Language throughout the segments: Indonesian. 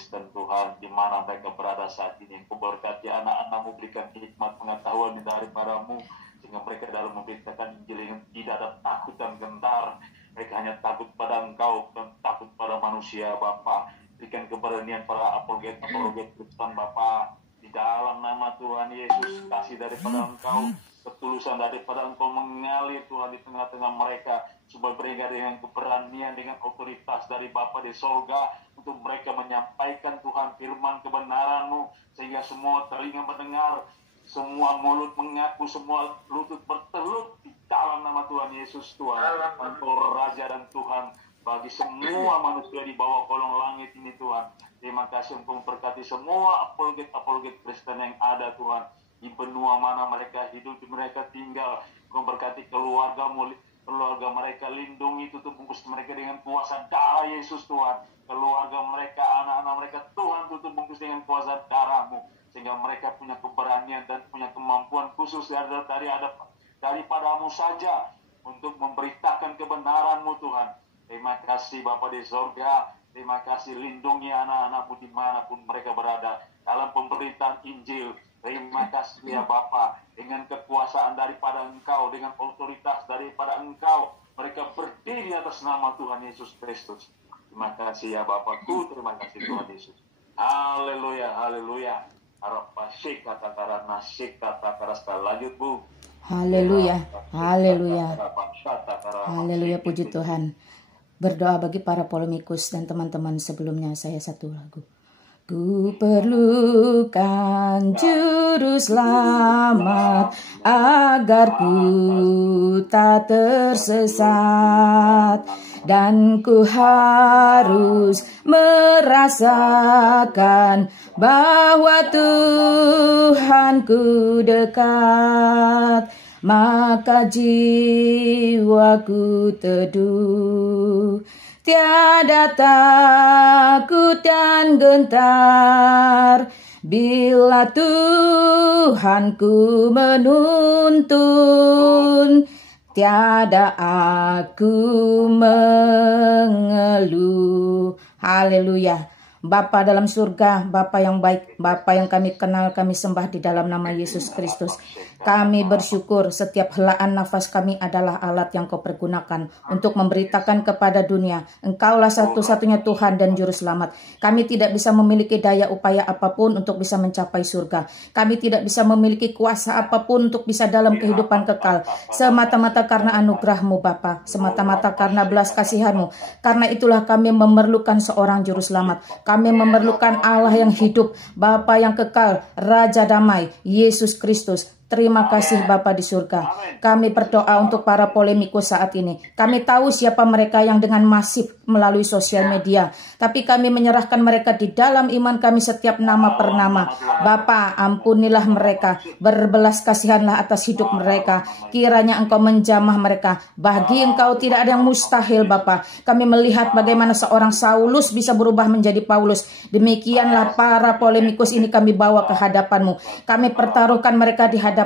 Kristen Tuhan, di mana mereka berada saat ini. Engkau berkati anak-anakmu, berikan hikmat pengetahuan daripadamu, sehingga mereka dalam memberitakan Injil yang tidak ada takut dan gentar. Mereka hanya takut pada Engkau dan takut pada manusia, Bapa. Berikan keberanian para apologet Kristen, Bapa. Di dalam nama Tuhan Yesus, kasih daripada Engkau, ketulusan daripada Engkau mengalir Tuhan di tengah-tengah mereka, supaya mereka dengan keberanian, dengan otoritas dari Bapa di sorga, untuk mereka menyampaikan Tuhan firman kebenaran-Mu, sehingga semua telinga mendengar, semua mulut mengaku, semua lutut bertelut di dalam nama Tuhan Yesus. Tuhan, Engkau Raja dan Tuhan bagi semua manusia di bawah kolong langit ini, Tuhan. Terima kasih Engkau memberkati semua apologet Kristen yang ada, Tuhan, di benua mana mereka hidup, di mereka tinggal. Engkau berkati keluarga mereka, lindungi, tutup bungkus mereka dengan kuasa darah Yesus, Tuhan. Keluarga mereka, anak-anak mereka, Tuhan, tutup bungkus dengan kuasa darah-Mu, sehingga mereka punya keberanian dan punya kemampuan khusus daripadamu saja untuk memberitakan kebenaran-Mu, Tuhan. Terima kasih Bapa di sorga. Terima kasih, lindungi anak-anak-Mu dimanapun mereka berada dalam pemberitaan Injil. Terima kasih ya Bapa, dengan kekuasaan daripada Engkau, dengan otoritas daripada Engkau, mereka berdiri atas nama Tuhan Yesus Kristus. Terima kasih ya Bapakku, terima kasih Tuhan Yesus. Haleluya, haleluya. Harapasik kata-kata nasik kata-kata sekali lanjut, Bu. Haleluya, haleluya. Haleluya, puji Tuhan. Berdoa bagi para polemikus dan teman-teman sebelumnya, saya satu lagu. Ku perlukan juru selamat agar ku tak tersesat, dan ku harus merasakan bahwa Tuhanku dekat. Maka jiwaku teduh, tiada takut dan gentar, bila Tuhanku menuntun, tiada aku mengeluh. Haleluya. Bapa dalam surga, Bapa yang baik, Bapa yang kami kenal, kami sembah di dalam nama Yesus Kristus. Kami bersyukur setiap helaan nafas kami adalah alat yang Kau pergunakan untuk memberitakan kepada dunia, Engkaulah satu-satunya Tuhan dan Juru Selamat. Kami tidak bisa memiliki daya upaya apapun untuk bisa mencapai surga. Kami tidak bisa memiliki kuasa apapun untuk bisa dalam kehidupan kekal. Semata-mata karena anugerah-Mu Bapa, semata-mata karena belas kasihan-Mu. Karena itulah kami memerlukan seorang Juru Selamat. Kami memerlukan Allah yang hidup, Bapa yang kekal, Raja damai, Yesus Kristus. Terima kasih Bapa di surga. Kami berdoa untuk para polemikus saat ini. Kami tahu siapa mereka yang dengan masif melalui sosial media. Tapi kami menyerahkan mereka di dalam iman kami setiap nama per nama. Bapa, ampunilah mereka. Berbelas kasihanlah atas hidup mereka. Kiranya Engkau menjamah mereka. Bagi Engkau tidak ada yang mustahil Bapa. Kami melihat bagaimana seorang Saulus bisa berubah menjadi Paulus. Demikianlah para polemikus ini kami bawa ke hadapan-Mu. Kami pertaruhkan mereka di hadapan-Mu.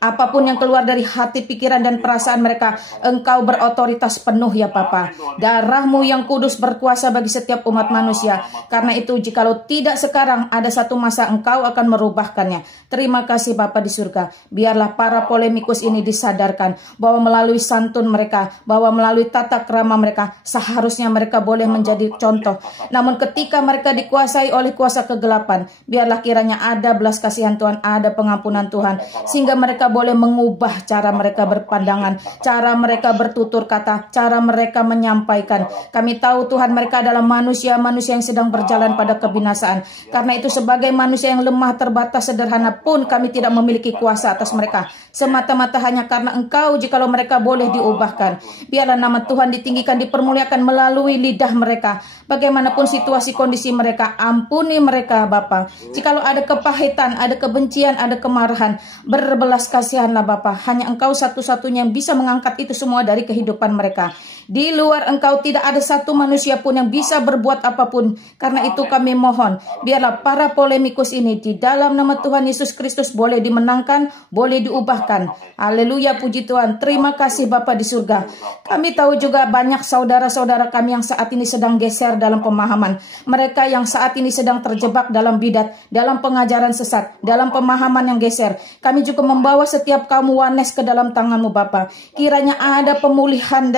Apapun yang keluar dari hati, pikiran, dan perasaan mereka, Engkau berotoritas penuh ya Bapa. Darah-Mu yang kudus berkuasa bagi setiap umat manusia. Karena itu jikalau tidak sekarang, ada satu masa Engkau akan merubahkannya. Terima kasih Bapa di surga. Biarlah para polemikus ini disadarkan bahwa melalui santun mereka, bahwa melalui tata krama mereka, seharusnya mereka boleh menjadi contoh. Namun ketika mereka dikuasai oleh kuasa kegelapan, biarlah kiranya ada belas kasihan Tuhan, ada pengampunan Tuhan, sehingga mereka boleh mengubah cara mereka berpandangan, cara mereka bertutur kata, cara mereka menyampaikan. Kami tahu Tuhan mereka adalah manusia-manusia yang sedang berjalan pada kebinasaan. Karena itu sebagai manusia yang lemah, terbatas, sederhana pun kami tidak memiliki kuasa atas mereka. Semata-mata hanya karena Engkau jikalau mereka boleh diubahkan. Biarlah nama Tuhan ditinggikan, dipermuliakan melalui lidah mereka. Bagaimanapun situasi kondisi mereka, ampuni mereka Bapa. Jikalau ada kepahitan, ada kebencian, ada kemarahan, berbelas kasihanlah Bapa. Hanya Engkau satu-satunya yang bisa mengangkat itu semua dari kehidupan mereka. Di luar Engkau tidak ada satu manusia pun yang bisa berbuat apapun. Karena itu kami mohon, biarlah para polemikus ini di dalam nama Tuhan Yesus Kristus boleh dimenangkan, boleh diubahkan. Haleluya, puji Tuhan. Terima kasih Bapa di surga. Kami tahu juga banyak saudara-saudara kami yang saat ini sedang geser dalam pemahaman. Mereka yang saat ini sedang terjebak dalam bidat, dalam pengajaran sesat, dalam pemahaman yang geser. Kami juga membawa setiap kaum wanes ke dalam tangan-Mu Bapa. Kiranya ada pemulihan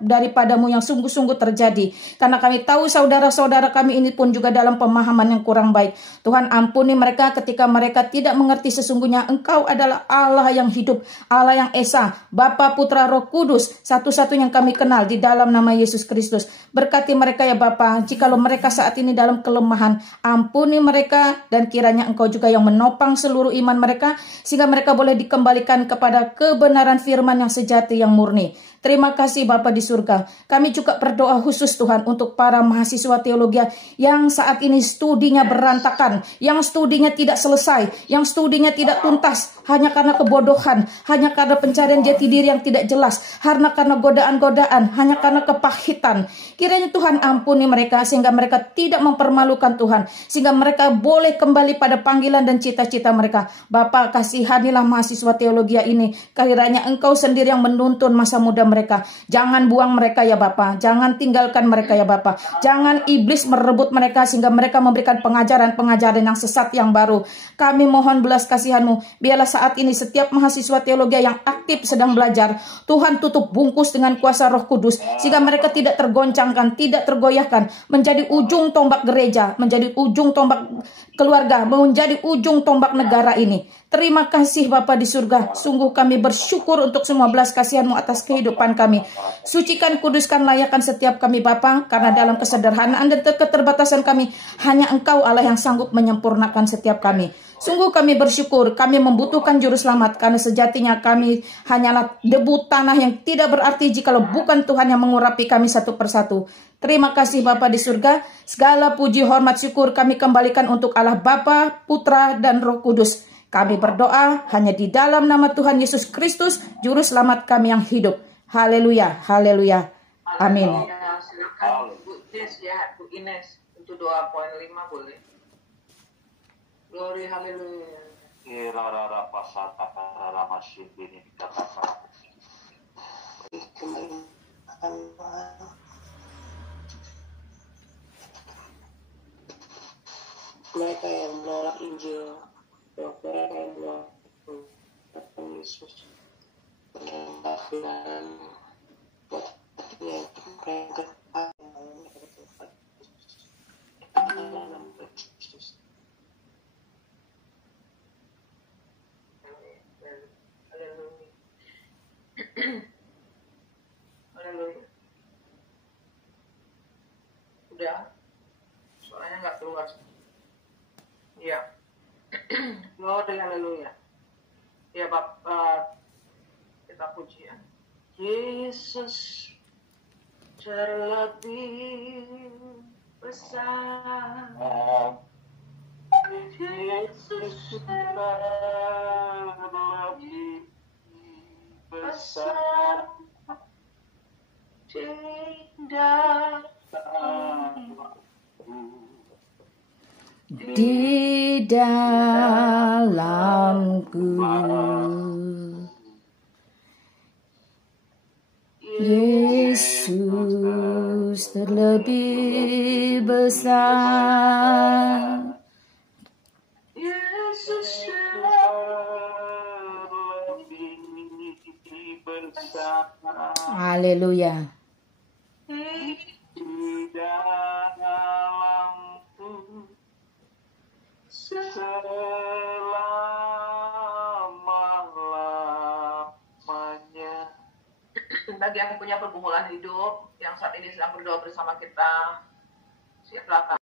daripadamu yang sungguh-sungguh terjadi. Karena kami tahu saudara-saudara kami ini pun juga dalam pemahaman yang kurang baik. Tuhan ampuni mereka ketika mereka tidak mengerti sesungguhnya Engkau adalah Allah yang hidup, Allah yang Esa, Bapa, Putra, Roh Kudus, satu-satunya yang kami kenal di dalam nama Yesus Kristus. Berkati mereka ya Bapa, jikalau mereka saat ini dalam kelemahan, ampuni mereka dan kiranya Engkau juga yang menopang seluruh iman mereka, sehingga mereka boleh dikembalikan kepada kebenaran firman yang sejati yang murni. Terima kasih Bapa di surga. Kami juga berdoa khusus Tuhan untuk para mahasiswa teologi yang saat ini studinya berantakan, yang studinya tidak selesai, yang studinya tidak tuntas, hanya karena kebodohan, hanya karena pencarian jati diri yang tidak jelas, karena godaan-godaan, hanya karena kepahitan. Kiranya Tuhan ampuni mereka sehingga mereka tidak mempermalukan Tuhan, sehingga mereka boleh kembali pada panggilan dan cita-cita mereka. Bapa, kasihanilah mahasiswa teologi ini. Kiranya Engkau sendiri yang menuntun masa muda mereka. Jangan buang mereka ya Bapa, jangan tinggalkan mereka ya Bapa. Jangan iblis merebut mereka sehingga mereka memberikan pengajaran-pengajaran yang sesat yang baru. Kami mohon belas kasihan-Mu. Biarlah saat ini setiap mahasiswa teologi yang aktif sedang belajar, Tuhan tutup bungkus dengan kuasa Roh Kudus sehingga mereka tidak tergoncangkan, tidak tergoyahkan, menjadi ujung tombak gereja, menjadi ujung tombak keluarga, menjadi ujung tombak negara ini. Terima kasih Bapa di surga. Sungguh kami bersyukur untuk semua belas kasihan-Mu atas kehidupan kami. Sucikan, kuduskan, layakkan setiap kami Bapa, karena dalam kesederhanaan dan keterbatasan kami, hanya Engkau Allah yang sanggup menyempurnakan setiap kami. Sungguh kami bersyukur, kami membutuhkan juru selamat, karena sejatinya kami hanyalah debu tanah yang tidak berarti jikalau bukan Tuhan yang mengurapi kami satu persatu. Terima kasih Bapa di surga. Segala puji, hormat, syukur kami kembalikan untuk Allah Bapa, Putra, dan Roh Kudus. Kami berdoa hanya di dalam nama Tuhan Yesus Kristus, Juru Selamat kami yang hidup. Haleluya, haleluya, amin. Silakan Bu Des ya, Bu Ines, untuk doa poin 5 boleh. Glory, haleluya. Rara pasata rara masih ini dikatakan. Mereka yang menolak Injil, mereka yang menolak Yesus, dan buat hatinya mereka haleluya. Udah, soalnya nggak keluar. Iya. Glory, haleluya. Ya Bapak, kita puji ya. Yesus terlebih besar. Yesus terlebih besar. Tidak Di dalamku Yesus terlebih besar. Yesus terlebih besar. Haleluya. Di dalamku selama-lamanya. Bagi yang punya pergumulan hidup, yang saat ini sedang berdoa bersama kita, silakan.